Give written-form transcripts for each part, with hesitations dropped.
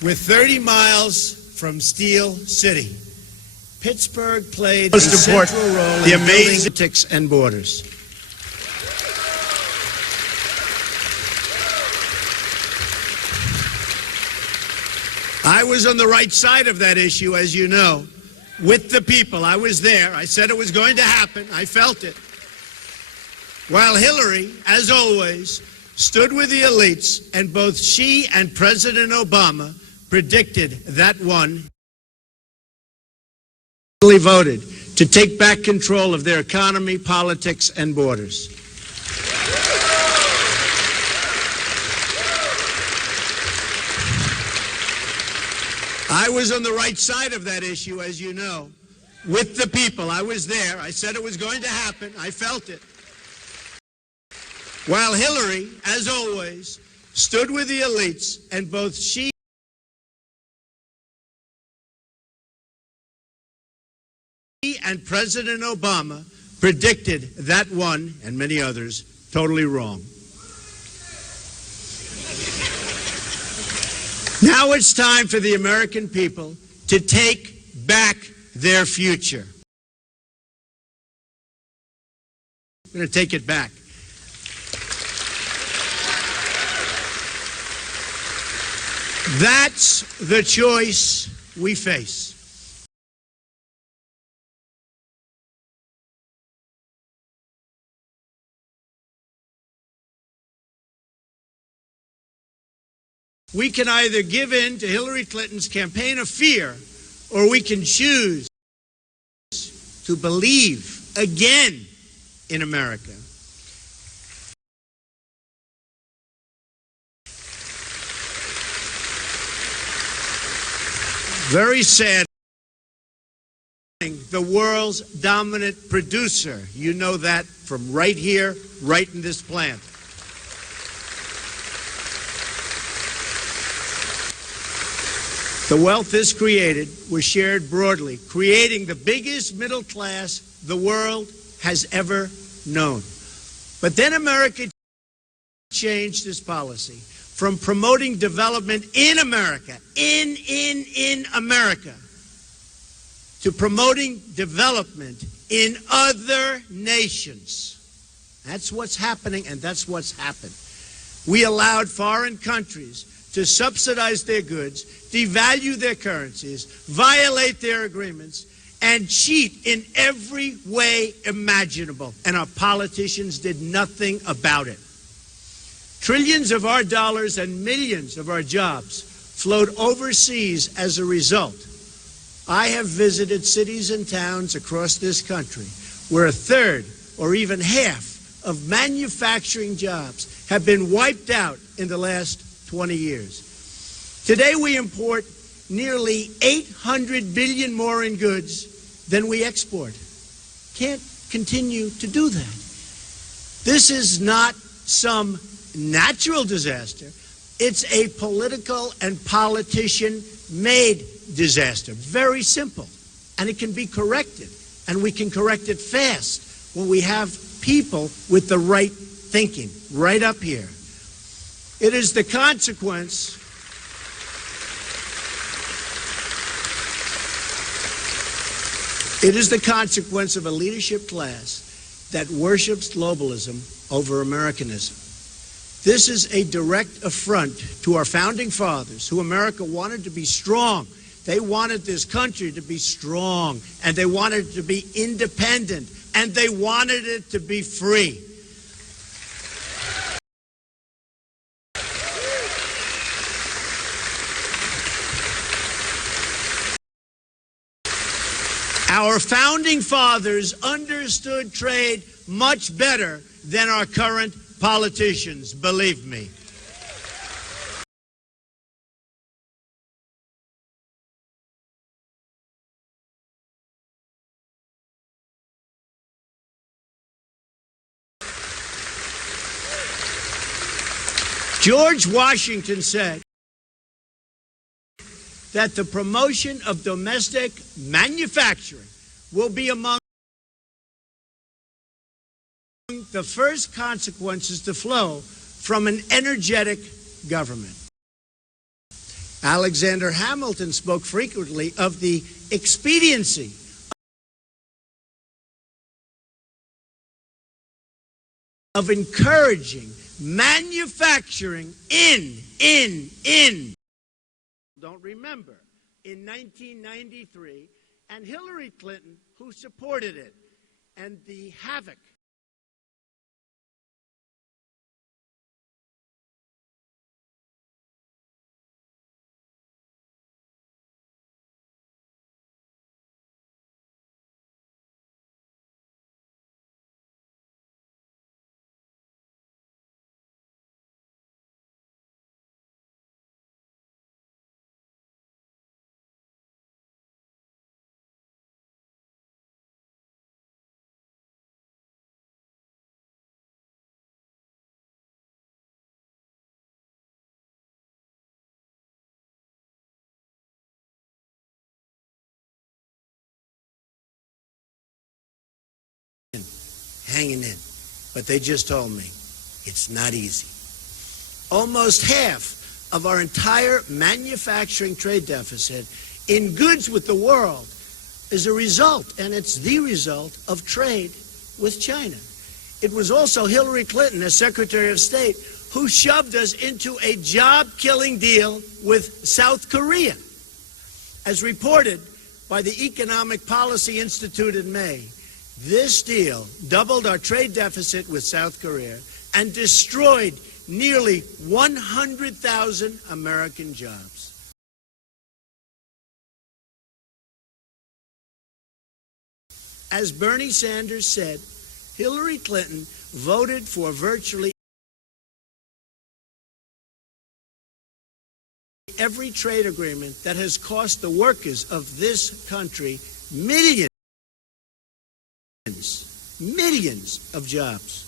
With 30 miles from Steel City, Pittsburgh played a central role in building politics and borders. I was on the right side of that issue, as you know, with the people. I was there. I said it was going to happen. I felt it. While Hillary, as always, stood with the elites, and both she and President Obama predicted that one voted to take back control of their economy, politics, and borders. I was on the right side of that issue, as you know, with the people. I was there. I said it was going to happen. I felt it. While Hillary, as always, stood with the elites, and both she and President Obama predicted that one, and many others, totally wrong. Now it's time for the American people to take back their future. We're going to take it back. That's the choice we face. We can either give in to Hillary Clinton's campaign of fear, or we can choose to believe again in America. Very sad. The world's dominant producer. You know that from right here, right in this plant. The wealth this created was shared broadly, creating the biggest middle class the world has ever known. But then America changed its policy from promoting development in America, in America, to promoting development in other nations. That's what's happening, and that's what's happened. We allowed foreign countries to subsidize their goods, devalue their currencies, violate their agreements, and cheat in every way imaginable. And our politicians did nothing about it. Trillions of our dollars and millions of our jobs flowed overseas as a result. I have visited cities and towns across this country where a third or even half of manufacturing jobs have been wiped out in the last 20 years. Today we import nearly 800 billion more in goods than we export. Can't continue to do that. This is not some natural disaster. It's a political and politician-made disaster. Very simple. And it can be corrected. And we can correct it fast when we have people with the right thinking right up here. It is the consequence of a leadership class that worships globalism over Americanism. This is a direct affront to our founding fathers, who America wanted to be strong. They wanted this country to be strong, and they wanted it to be independent, and they wanted it to be free. Our founding fathers understood trade much better than our current politicians, believe me. George Washington said that the promotion of domestic manufacturing will be among the first consequences to flow from an energetic government. Alexander Hamilton spoke frequently of the expediency of encouraging manufacturing in. Don't remember, in 1993, and Hillary Clinton, who supported it, and the havoc hanging in. But they just told me it's not easy. Almost half of our entire manufacturing trade deficit in goods with the world is a result, and it's the result, of trade with China. It was also Hillary Clinton, as Secretary of State, who shoved us into a job-killing deal with South Korea. As reported by the Economic Policy Institute in May, this deal doubled our trade deficit with South Korea and destroyed nearly 100,000 American jobs. As Bernie Sanders said, Hillary Clinton voted for virtually every trade agreement that has cost the workers of this country millions of jobs.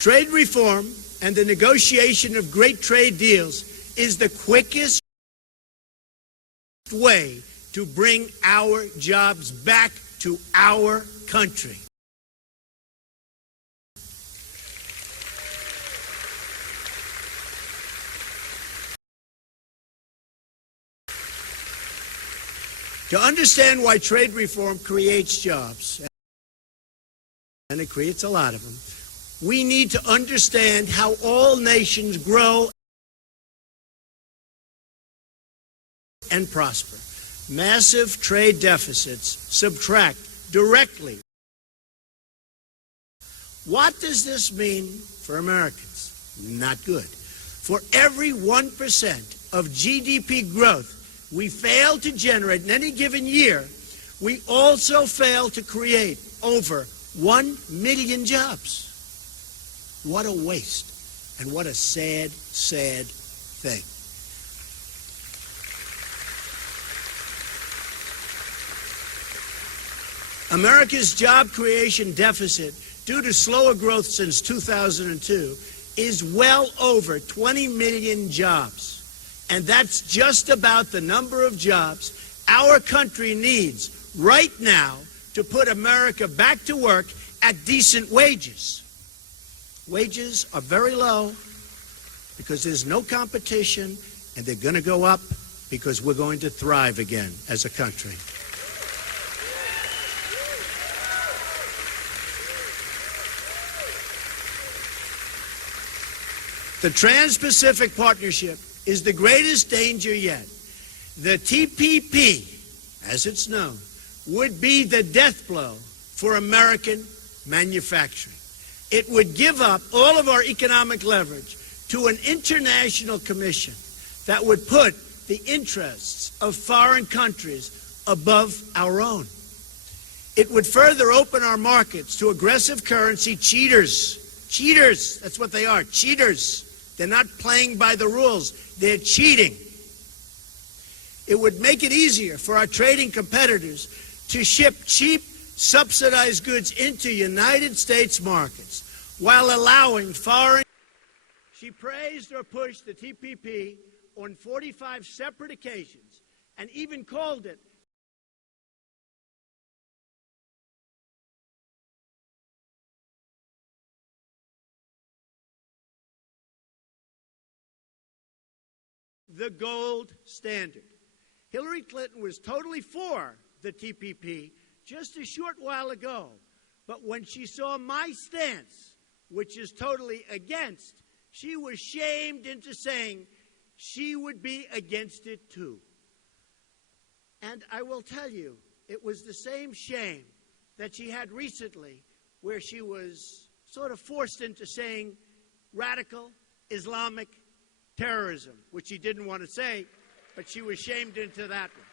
Trade reform and the negotiation of great trade deals is the quickest way to bring our jobs back to our country. To understand why trade reform creates jobs, and it creates a lot of them, we need to understand how all nations grow and prosper. Massive trade deficits subtract directly. What does this mean for Americans? Not good. For every 1% of GDP growth we fail to generate in any given year, we also fail to create over 1 million jobs. What a waste, and what a sad, sad thing. America's job creation deficit, due to slower growth since 2002, is well over 20 million jobs. And that's just about the number of jobs our country needs right now to put America back to work at decent wages. Wages are very low because there's no competition, and they're going to go up because we're going to thrive again as a country. The Trans-Pacific Partnership is the greatest danger yet. The TPP, as it's known, would be the death blow for American manufacturing. It would give up all of our economic leverage to an international commission that would put the interests of foreign countries above our own. It would further open our markets to aggressive currency cheaters. Cheaters, that's what they are, cheaters. They're not playing by the rules, they're cheating. It would make it easier for our trading competitors to ship cheap, subsidized goods into United States markets while allowing foreign. She praised or pushed the TPP on 45 separate occasions and even called it the gold standard. Hillary Clinton was totally for the TPP just a short while ago. But when she saw my stance, which is totally against, she was shamed into saying she would be against it too. And I will tell you, it was the same shame that she had recently, where she was sort of forced into saying radical Islamic terrorism, which she didn't want to say, but she was shamed into that one.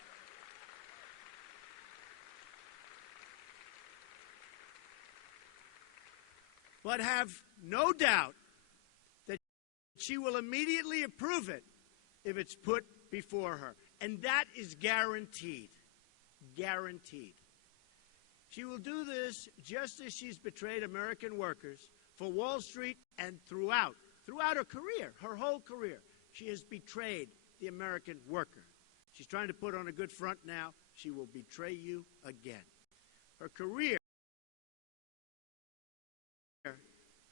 But have no doubt that she will immediately approve it if it's put before her. And that is guaranteed. Guaranteed. She will do this just as she's betrayed American workers for Wall Street and throughout her career, her whole career. She has betrayed the American worker. She's trying to put on a good front now. She will betray you again. Her career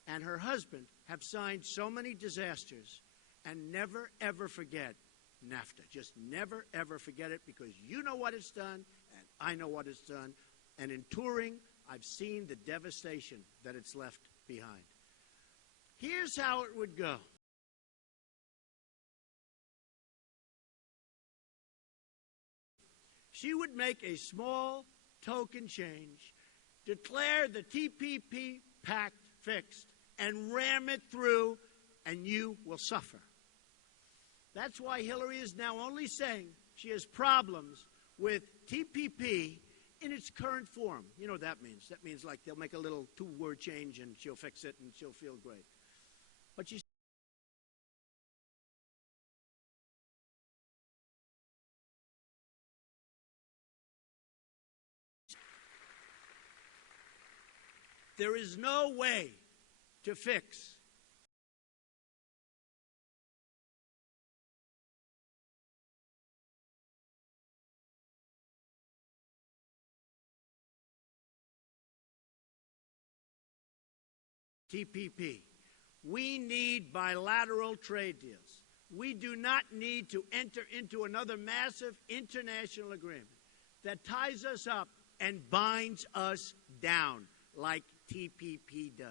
and her husband have signed so many disasters, and never, ever forget NAFTA. Just never, ever forget it, because you know what it's done, and I know what it's done. And in touring, I've seen the devastation that it's left behind. Here's how it would go. She would make a small token change, declare the TPP pact fixed, and ram it through, and you will suffer. That's why Hillary is now only saying she has problems with TPP in its current form. You know what that means. That means like they'll make a little two-word change and she'll fix it and she'll feel great. But she's there is no way to fix TPP. We need bilateral trade deals. We do not need to enter into another massive international agreement that ties us up and binds us down like TPP does.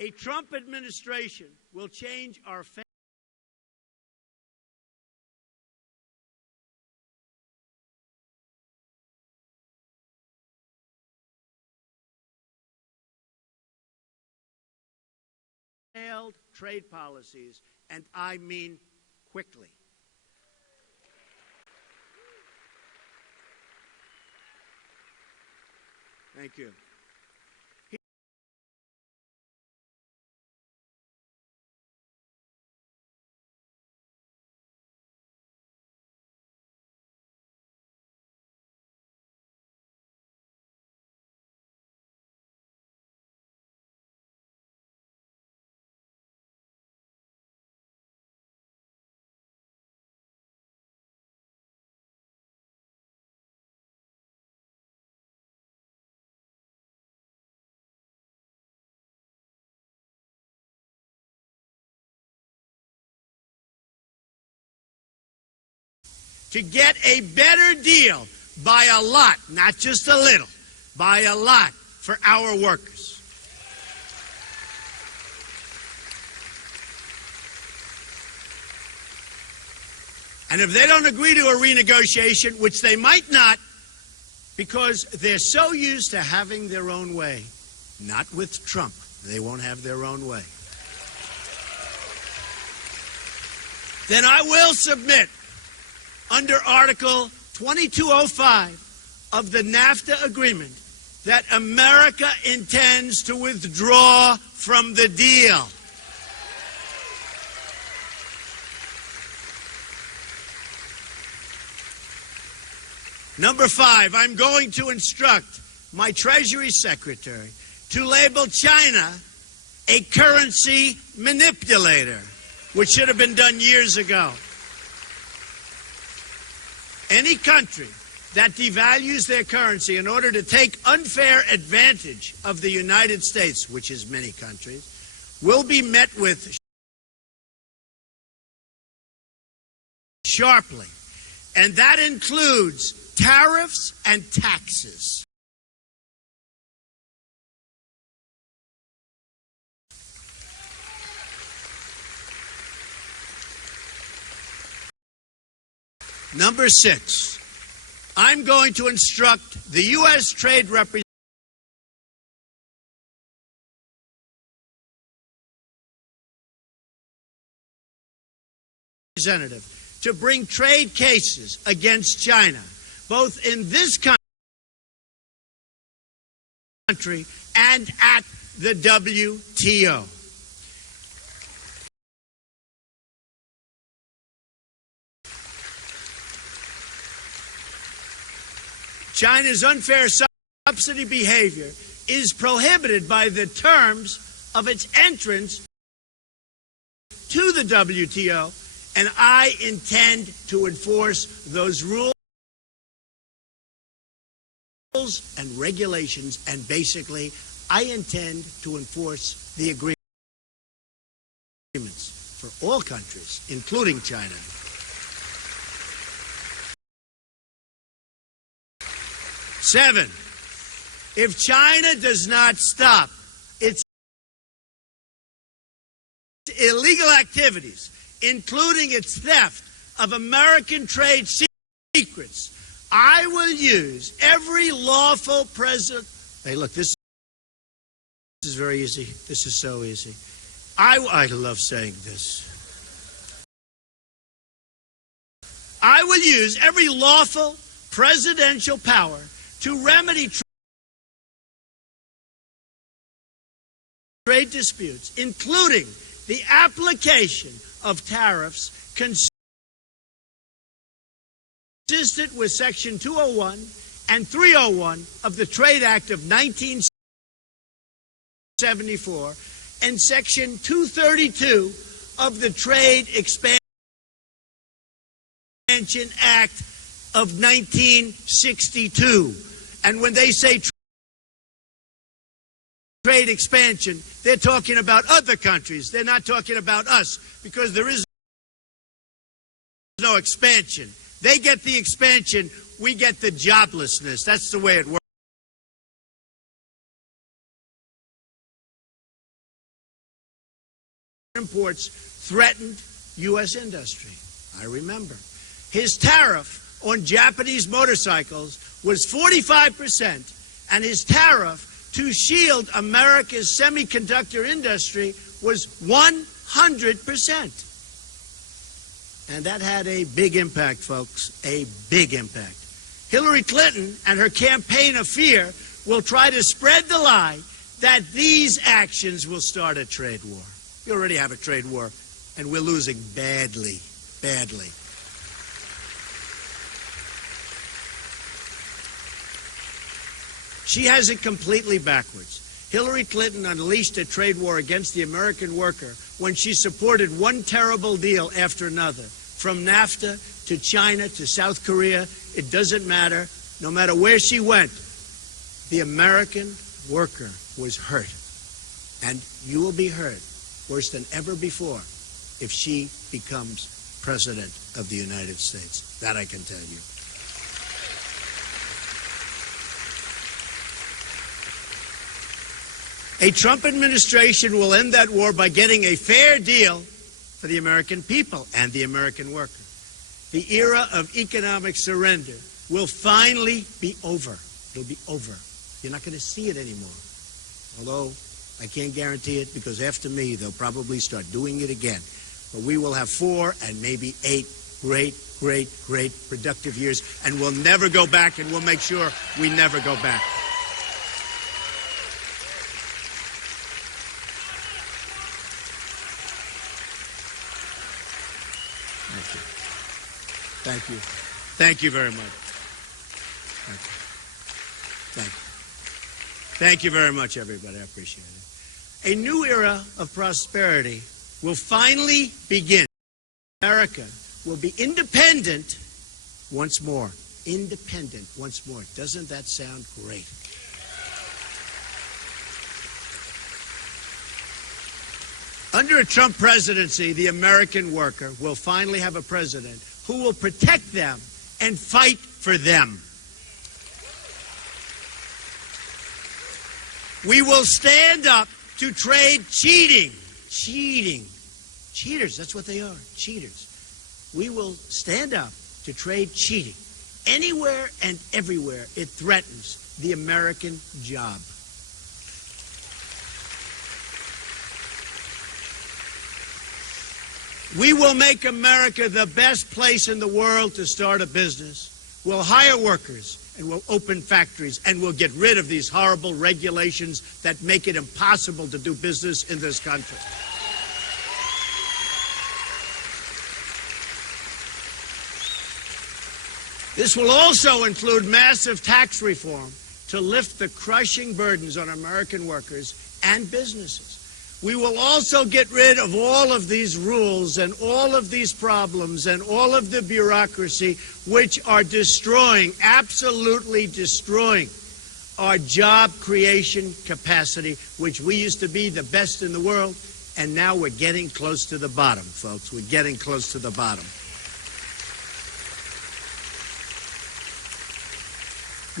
A Trump administration will change our failed trade policies, and I mean quickly. Thank you. To get a better deal by a lot, not just a little, by a lot for our workers. And if they don't agree to a renegotiation, which they might not, because they're so used to having their own way, not with Trump, they won't have their own way, then I will submit under Article 2205 of the NAFTA agreement that America intends to withdraw from the deal. Number 5, I'm going to instruct my Treasury Secretary to label China a currency manipulator, which should have been done years ago. Any country that devalues their currency in order to take unfair advantage of the United States, which is many countries, will be met with sharply. And that includes tariffs and taxes. Number 6, I'm going to instruct the U.S. Trade Representative to bring trade cases against China, both in this country and at the WTO. China's unfair subsidy behavior is prohibited by the terms of its entrance to the WTO, and I intend to enforce those rules and regulations, and basically, I intend to enforce the agreements for all countries, including China. Seven, if China does not stop its illegal activities, including its theft of American trade secrets, I will use every lawful president. Hey, look, this is very easy. This is so easy. I love saying this. I will use every lawful presidential power to remedy trade disputes, including the application of tariffs consistent with Section 201 and 301 of the Trade Act of 1974 and Section 232 of the Trade Expansion Act of 1962. And when they say trade expansion, they're talking about other countries. They're not talking about us, because there is no expansion. They get the expansion, we get the joblessness. That's the way it works. Imports threatened U.S. industry. I remember. His tariff on Japanese motorcycles was 45%, and his tariff to shield America's semiconductor industry was 100%. And that had a big impact, folks, a big impact. Hillary Clinton and her campaign of fear will try to spread the lie that these actions will start a trade war. We already have a trade war, and we're losing badly, badly. She has it completely backwards. Hillary Clinton unleashed a trade war against the American worker when she supported one terrible deal after another. From NAFTA to China to South Korea, it doesn't matter. No matter where she went, the American worker was hurt. And you will be hurt worse than ever before if she becomes President of the United States. That I can tell you. A Trump administration will end that war by getting a fair deal for the American people and the American worker. The era of economic surrender will finally be over. It'll be over. You're not going to see it anymore. Although I can't guarantee it, because after me, they'll probably start doing it again. But we will have 4 and maybe 8 great, great, great productive years, and we'll never go back, and we'll make sure we never go back. Thank you. Thank you very much. Thank you. Thank you. Thank you very much, everybody. I appreciate it. A new era of prosperity will finally begin. America will be independent once more. Independent once more. Doesn't that sound great? Under a Trump presidency, the American worker will finally have a president who will protect them and fight for them. We will stand up to trade cheating. Cheaters, that's what they are, cheaters. We will stand up to trade cheating. Anywhere and everywhere it threatens the American job. We will make America the best place in the world to start a business. We'll hire workers and we'll open factories and we'll get rid of these horrible regulations that make it impossible to do business in this country. This will also include massive tax reform to lift the crushing burdens on American workers and businesses. We will also get rid of all of these rules and all of these problems and all of the bureaucracy which are destroying, absolutely destroying our job creation capacity, which we used to be the best in the world, and now we're getting close to the bottom, folks. We're getting close to the bottom.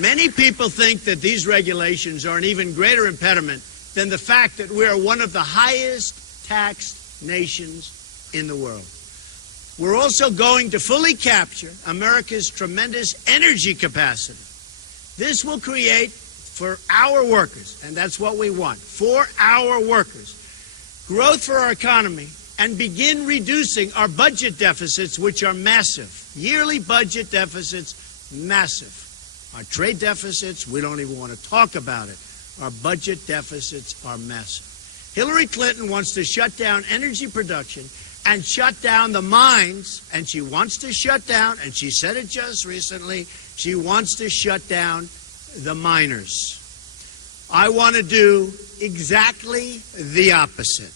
Many people think that these regulations are an even greater impediment than the fact that we are one of the highest taxed nations in the world. We're also going to fully capture America's tremendous energy capacity. This will create for our workers, and that's what we want, for our workers, growth for our economy, and begin reducing our budget deficits, which are massive. Yearly budget deficits, massive. Our trade deficits, we don't even want to talk about it. Our budget deficits are massive. Hillary Clinton wants to shut down energy production and shut down the mines, and she wants to shut down, and she said it just recently, she wants to shut down the miners. I want to do exactly the opposite.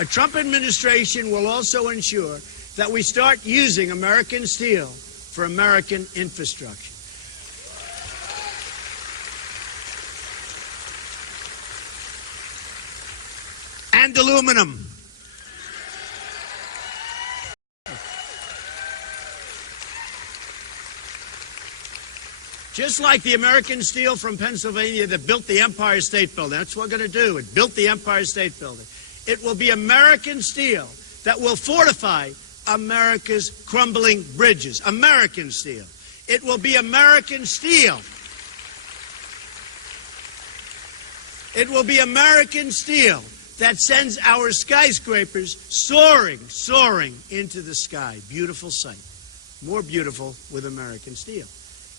A Trump administration will also ensure that we start using American steel for American infrastructure. And aluminum. Just like the American steel from Pennsylvania that built the Empire State Building. That's what we're going to do. It built the Empire State Building. It will be American steel that will fortify America's crumbling bridges. American steel. It will be American steel. It will be American steel that sends our skyscrapers soaring, soaring into the sky. Beautiful sight. More beautiful with American steel.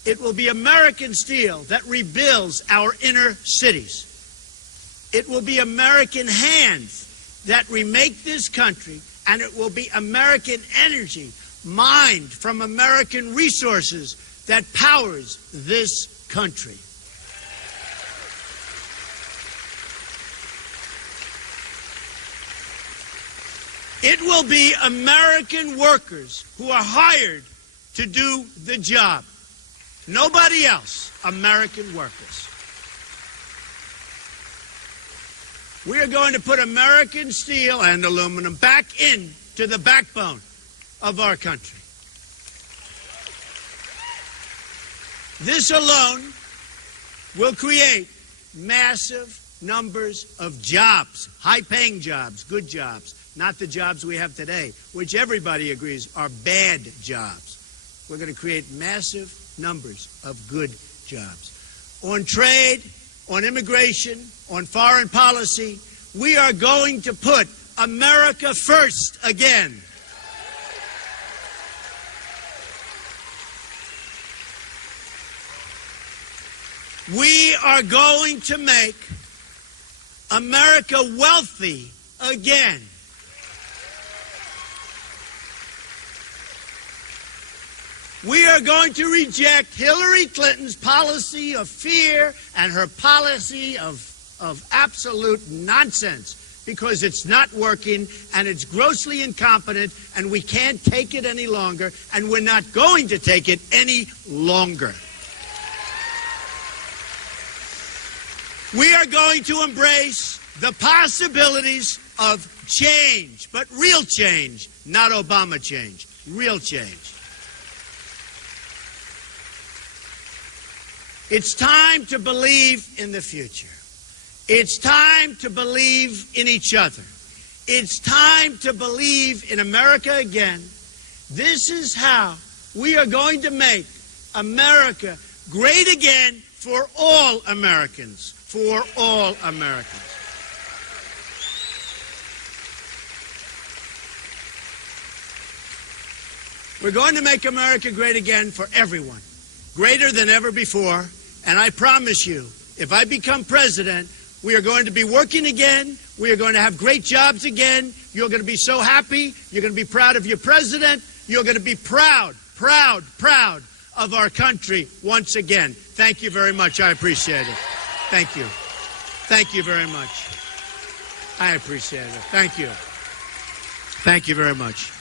It will be American steel that rebuilds our inner cities. It will be American hands that remake this country, and it will be American energy mined from American resources that powers this country. It will be American workers who are hired to do the job. Nobody else, American workers. We are going to put American steel and aluminum back into the backbone of our country. This alone will create massive numbers of jobs, high-paying jobs, good jobs, not the jobs we have today, which everybody agrees are bad jobs. We're going to create massive numbers of good jobs. On trade, on immigration, on foreign policy, we are going to put America first again. We are going to make America wealthy again. We are going to reject Hillary Clinton's policy of fear and her policy of absolute nonsense, because it's not working and it's grossly incompetent, and we can't take it any longer, and we're not going to take it any longer. We are going to embrace the possibilities of change, but real change, not Obama change, real change. It's time to believe in the future. It's time to believe in each other. It's time to believe in America again. This is how we are going to make America great again for all Americans. For all Americans. We're going to make America great again for everyone, greater than ever before. And I promise you, if I become president, we are going to be working again. We are going to have great jobs again. You're going to be so happy. You're going to be proud of your president. You're going to be proud, proud, proud of our country once again. Thank you very much. I appreciate it. Thank you. Thank you very much. I appreciate it. Thank you. Thank you very much.